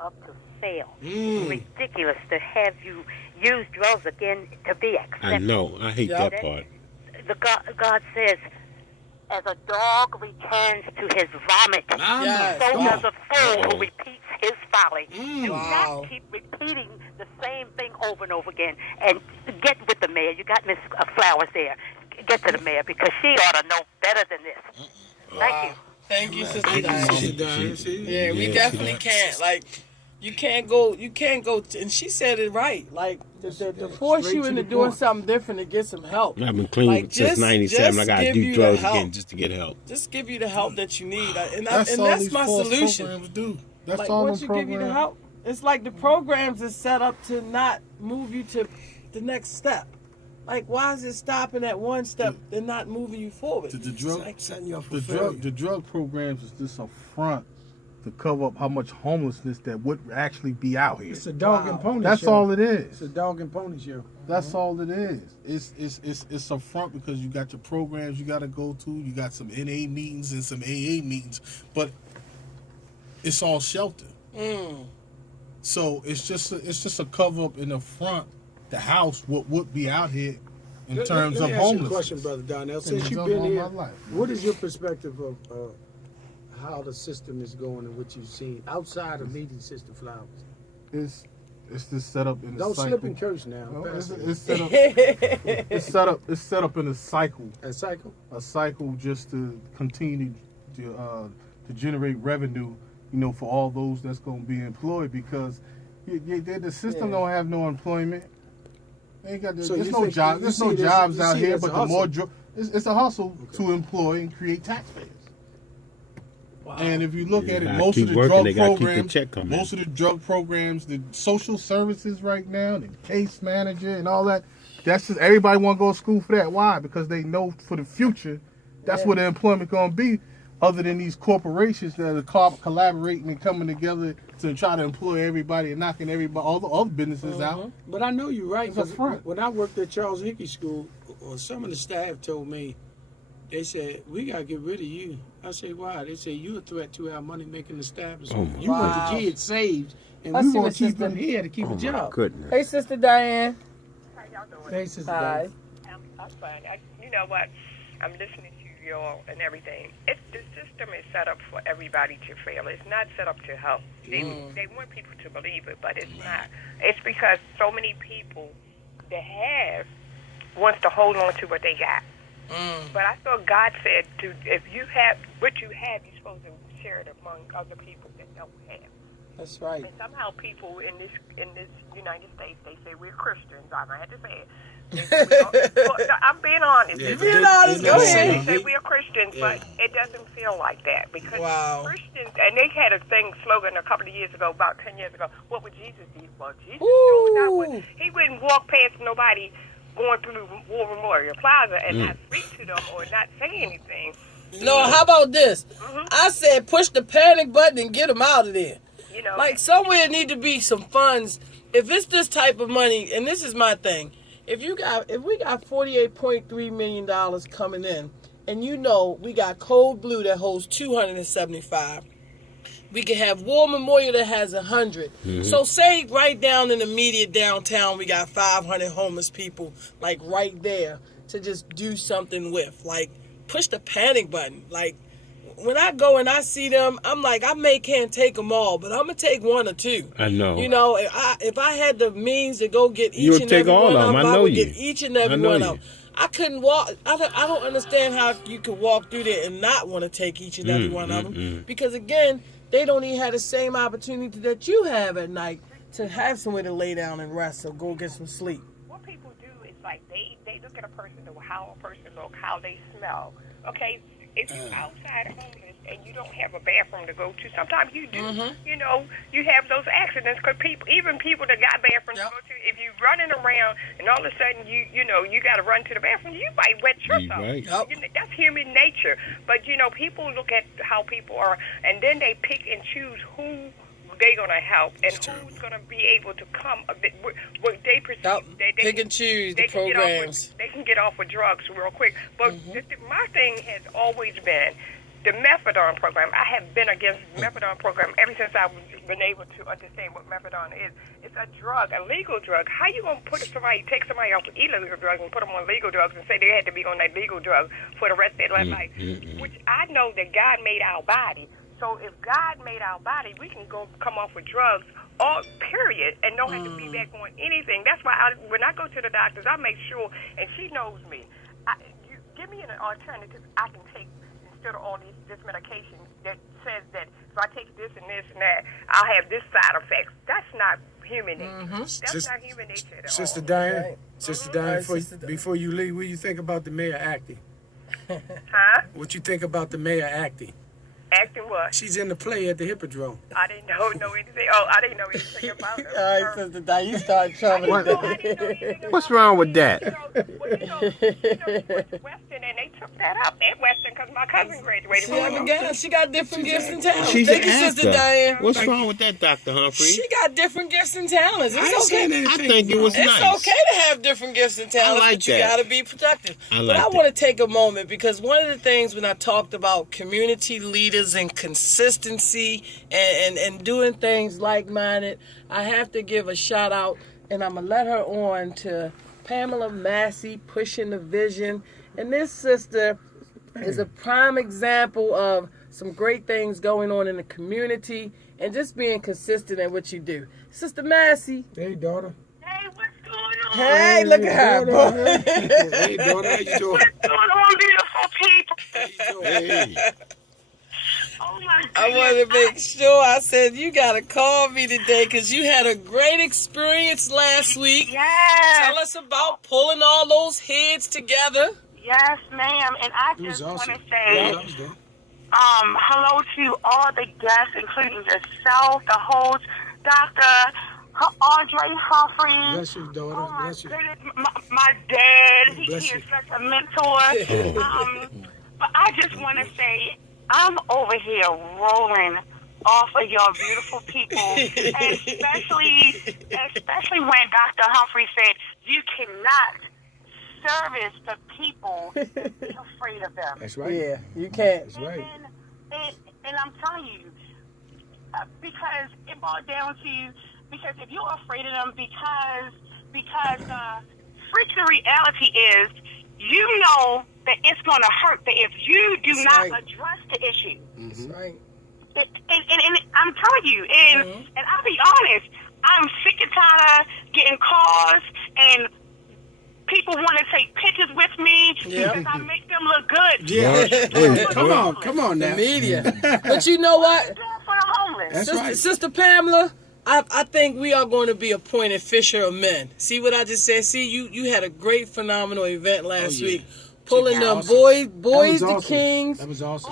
up to fail. Ridiculous to have you use drugs again to be accepted. I know. I hate that part. God says, as a dog returns to his vomit, so does a fool who repeats his folly. Do not keep repeating the same thing over and over again. And get with the mayor. You got Miss Flowers there. Get to the mayor because she ought to know better than this. Thank you. Thank you, Sister Diane. Yeah, we definitely can't. Like, you can't go, and she said it right. Like, to force you into doing something different to get some help. I've been clean since 97. I got to do drugs again just to get help. Just give you the help that you need. And that's my solution. Programs do. That's like, all once you give you the help, it's like the programs is set up to not move you to the next step. Like, why is it stopping at one step and not moving you forward? The drug programs is just a front to cover up how much homelessness that would actually be out here. It's a dog and pony show. That's all it is. It's a dog and pony show. That's all it is. It's a front because you got your programs you got to go to. You got some NA meetings and some AA meetings, but it's all shelter. So it's just a cover up in the front. The house what would be out here in terms of homelessness. Let me ask you a question, Brother Donnell. Since you've been here, what is your perspective of how the system is going and what you've seen outside of meeting Sister Flowers? It's just set up in a cycle. Don't slip and curse now. No, it's set up in a cycle. A cycle? A cycle just to continue to generate revenue, for all those that's going to be employed because the system don't have no employment. There's no jobs. There's no jobs out here, but the more it's a hustle to employ and create taxpayers. Wow. And if you look at it, most of the drug programs, the social services right now, the case manager and all that, that's just everybody want to go to school for that. Why? Because they know for the future, that's where the employment going to be. Other than these corporations that are collaborating and coming together to try to employ everybody and knocking all the other businesses out. But I know you're right, because when I worked at Charles Hickey School, some of the staff told me, they said, we got to get rid of you. I said, why? They said, you're a threat to our money-making establishment. You want the kids saved, and we want to keep them here to keep a job. Goodness. Hey, Sister Diane. How y'all doing? Hey, Sister Diane. I'm fine. You know what? I'm listening to y'all and everything. The system is set up for everybody to fail. It's not set up to help. They want people to believe it, but it's not. It's because so many people that have wants to hold on to what they got. But I thought God said if you have what you have, you're supposed to share it among other people that don't have. That's right. And somehow people in this United States, they say we're Christians. I had to say it. I'm being honest. Being honest, go ahead. They say we are Christians, but it doesn't feel like that because Christians, and they had a slogan a couple of years ago, about 10 years ago. What would Jesus do? Well, Jesus he wouldn't walk past nobody going through War Memorial Plaza and not speak to them or not say anything. No, how about this? I said push the panic button and get them out of there. Like somewhere need to be some funds. If it's this type of money, and this is my thing. If we got $48.3 million coming in, and we got Code Blue that holds 275, we can have War Memorial that has 100. So say right down in the immediate downtown, we got 500 homeless people, like right there, to just do something with. Like push the panic button. Like when I go and I see them, I'm like, can't take them all, but I'm gonna take one or two. I know. If I had the means to go get each and every one of them, I would get each and every one of them. I couldn't walk. I don't understand how you could walk through there and not want to take each and every one of them, because again, they don't even have the same opportunity that you have at night to have somewhere to lay down and rest or go get some sleep. What people do is like they look at a person, how a person looks, how they smell. Okay. If you're outside homeless and you don't have a bathroom to go to, sometimes you do. You have those accidents because people that got bathrooms to go to, if you're running around and all of a sudden you got to run to the bathroom, you might wet yourself. Right. That's human nature. But people look at how people are, and then they pick and choose who they're going to help and who's going to be able to come. What they perceive, they pick and choose the programs. They can get off with drugs real quick. But my thing has always been the methadone program. I have been against the methadone program ever since I been able to understand what methadone is. It's a drug, a legal drug. How you gonna take somebody off of illegal drugs and put them on legal drugs and say they had to be on that legal drug for the rest of their life? Which I know that God made our body. So if God made our body, we can come off with drugs, all period, and don't have to be back on anything. That's why when I go to the doctors, I make sure, and she knows me. You give me an alternative I can take instead of all this medication that says that if I take this and this and that, I'll have this side effect. That's not human nature. That's not human nature at all. Sister Diane, Sister Diane, before you leave, what do you think about the mayor acting? Huh? What you think about the mayor acting? Acting what? She's in the play at the Hippodrome. I didn't know anything. Oh, I didn't know anything about her. All right, Sister Diane, you start troubling. What's wrong with that? Western, and they took that up at Western because my cousin graduated. She got different gifts and talents. She's Thank an you, actor. Sister Diane. What's wrong with that, Dr. Humphrey? She got different gifts and talents. It's okay. I think it was nice. It's okay to have different gifts and talents, like but you that. got to be productive. But I want to take a moment because one of the things when I talked about community leaders and consistency and doing things like-minded, I have to give a shout out, and I'm going to let her on to Pamela Massey, Pushing the Vision. And this sister is a prime example of some great things going on in the community and just being consistent in what you do. Sister Massey. Hey, daughter. Hey, what's going on? Hey, look at her, boy. Hey, daughter, how you doing? What's going on, beautiful people? How you doing? Hey. Oh, my goodness. I want to make sure I said you got to call me today because you had a great experience last week. Yes. Tell us about pulling all those heads together. Yes, ma'am. And I just want to say hello to all the guests, including yourself, the host, Dr. Andre Humphrey. Bless you, daughter. Oh, my Bless you. goodness. My dad, he Bless is you. such a mentor. But I just want to say, I'm over here rolling off of your beautiful people, especially when Dr. Humphrey said you cannot service the people be afraid of them. That's right. Yeah, you can't. That's right. And I'm telling you, because it boils down to, because if you're afraid of them, because freaking reality is, you know that it's going to hurt that if you do That's not right. address the issue. That's right. And I'm telling you, and I'll be honest, I'm sick and tired of getting calls and people want to take pictures with me because I make them look good. Yeah. Come on now. The media. But you know what? For the homeless. That's right. Sister Pamela, I think we are going to be appointed fisher of men. See what I just said? See, you had a great, phenomenal event last week. Pulling them boys to kings. That was awesome.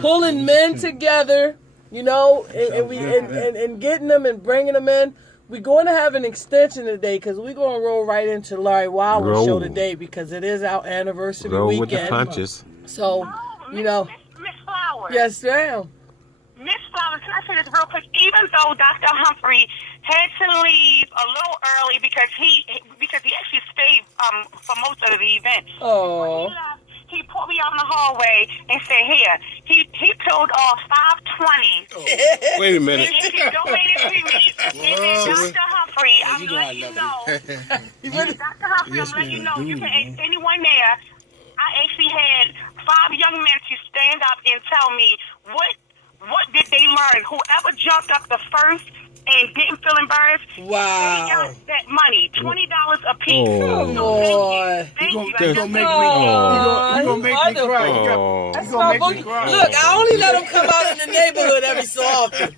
Pulling men together, you know, and getting them and bringing them in. We're going to have an extension today because we're going to roll right into Larry Wilder's show today because it is our anniversary weekend. With the punches. So, you know. Miss Flowers. Yes, ma'am. Miss Flowers, can I say this real quick? Even though Dr. Humphrey had to leave a little early because he actually stayed for most of the event. Oh. He pulled me out in the hallway and said, "Here." He pulled off $520. Wait a minute. And he donated to me. And then Dr. Humphrey, I'm letting you know. Dr. Humphrey, I'm letting you know. You can ask anyone there. I actually had 5 young men to stand up and tell me what did they learn. Whoever jumped up the first and didn't feel embarrassed, wow, they got that money, $20 a piece. Oh. Come on. Thank you. You're going to make me cry. That's my book. Look, I only let him come out in the neighborhood every so often.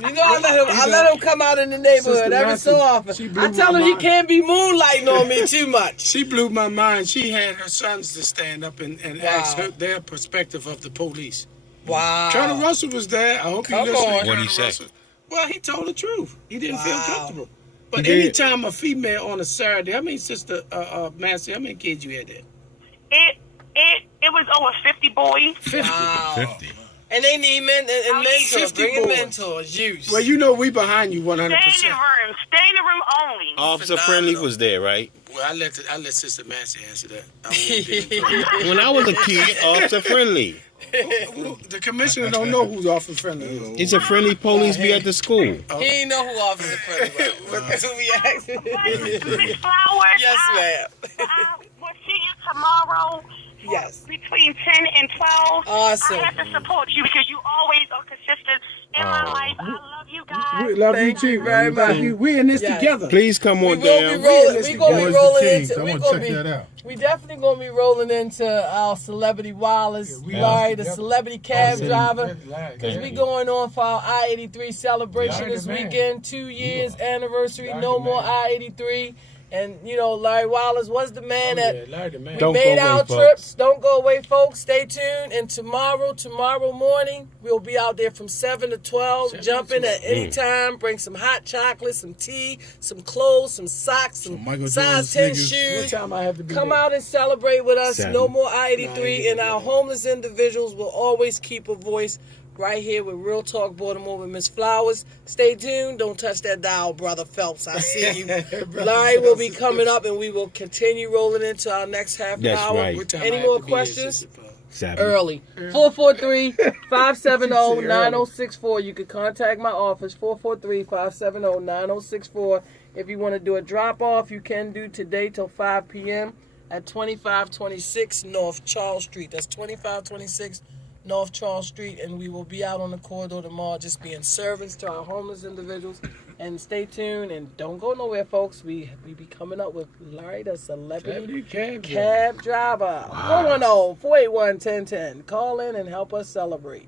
You know, I let him come out in the neighborhood every so often. I tell him he can't be moonlighting on me too much. She blew my mind. She had her sons to stand up and ask their perspective of the police. Wow. Colonel Russell was there. I hope you listened. What did he say? Well, he told the truth. He didn't feel comfortable. But anytime a female on a Saturday, how many Sister Massey, how many kids you had there? It was over 50 boys. 50. Wow. 50. And they need men and mentors, 50 bringing boys. mentors, youth. Well, you know we behind you 100%. Stay in the room only. Officer Friendly was there, right? Well, I let Sister Massey answer that. I won't get into it. When I was a kid, Officer Friendly. The commissioner don't know who's Officer Friendly. It's a friendly police be at the school. He ain't know who Officer Friendly was. That's who we asking. Miss Flowers. Yes, ma'am. We'll see you tomorrow. Yes. Between 10 and 12. Awesome. I have to support you because you always are consistent in my life. I love you guys. We love Thank you you too. very much. We in this together. Please come on We down. gonna be rolling into. I We want to gonna check be. that out. We definitely gonna be rolling into our Celebrity Wallace, Larry, the celebrity cab driver, because we going on for our I-83 celebration this weekend. 2 years anniversary. No more I-83. And, you know, Larry Wallace was the man that we made our trips. Don't go away, folks. Stay tuned. And tomorrow morning, we'll be out there from 7 to 12, jumping at any time. Bring some hot chocolate, some tea, some clothes, some socks, some size 10 shoes. What time I have to be Come there? out and celebrate with us. 7. No more I-83. And our homeless individuals will always keep a voice right here with Real Talk Baltimore with Miss Flowers. Stay tuned. Don't touch that dial, Brother Phelps. I see you. Larry will be coming up, and we will continue rolling into our next half hour. Right. Any more questions? 7. Early. 443-570-9064. You can contact my office, 443-570-9064. If you want to do a drop-off, you can do today till 5 p.m. at 2526 North Charles Street. That's 2526 North Charles Street, and we will be out on the corridor tomorrow just being servants to our homeless individuals. And stay tuned and don't go nowhere, folks. We be coming up with Larry, the celebrity cab driver. 410-481-1010. Call in and help us celebrate.